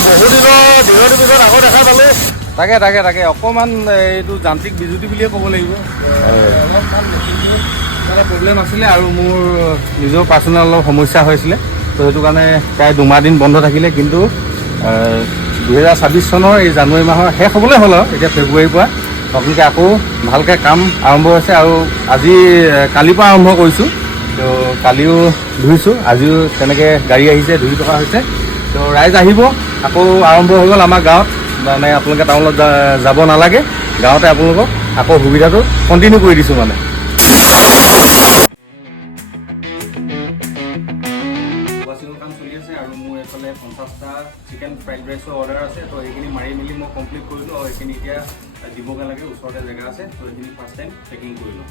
দিনৰ পিছত আকৌ দেখা পালোঁ। তাকে অকণমান এইটো যান্ত্ৰিক বিজুতি বুলিয়ে ক'ব লাগিব। অলপমান এটা প্ৰব্লেম আছিলে আৰু মোৰ নিজৰ পাৰ্চনেল অলপ সমস্যা হৈছিলে, তো সেইটো কাৰণে প্ৰায় 2 মাহ দিন বন্ধ থাকিলে। কিন্তু 2026 চনৰ এই জানুৱাৰী মাহৰ শেষ হ'বলৈ হ'ল আৰু এতিয়া ফেব্ৰুৱাৰীৰ পৰা নতুনকৈ আকৌ ভালকৈ কাম আৰম্ভ হৈছে আৰু আজি কালিৰ পৰা আৰম্ভ কৰিছোঁ। তো কালিও ধুইছোঁ, আজিও তেনেকৈ গাড়ী আহিছে, ধুই থকা হৈছে। তো ৰাইজ আহিব, আকৌ আৰম্ভ হৈ গ'ল আমাৰ গাঁৱত। মানে আপোনালোকে টাউনত যাব নালাগে, গাঁৱতে আপোনালোকক আকৌ সুবিধাটো কণ্টিনিউ কৰি দিছোঁ মানে। কাম চলি আছে আৰু মোৰ এইফালে 50টা চিকেন ফ্ৰাইড ৰাইচৰ অৰ্ডাৰ আছে। তো সেইখিনি মাৰি মেলি মই কমপ্লিট কৰিলোঁ আৰু এইখিনি এতিয়া দিবগৈ লাগে, ওচৰতে জেগা আছে। তো এইখিনি ফাৰ্ষ্ট টাইম পেকিং কৰিলোঁ।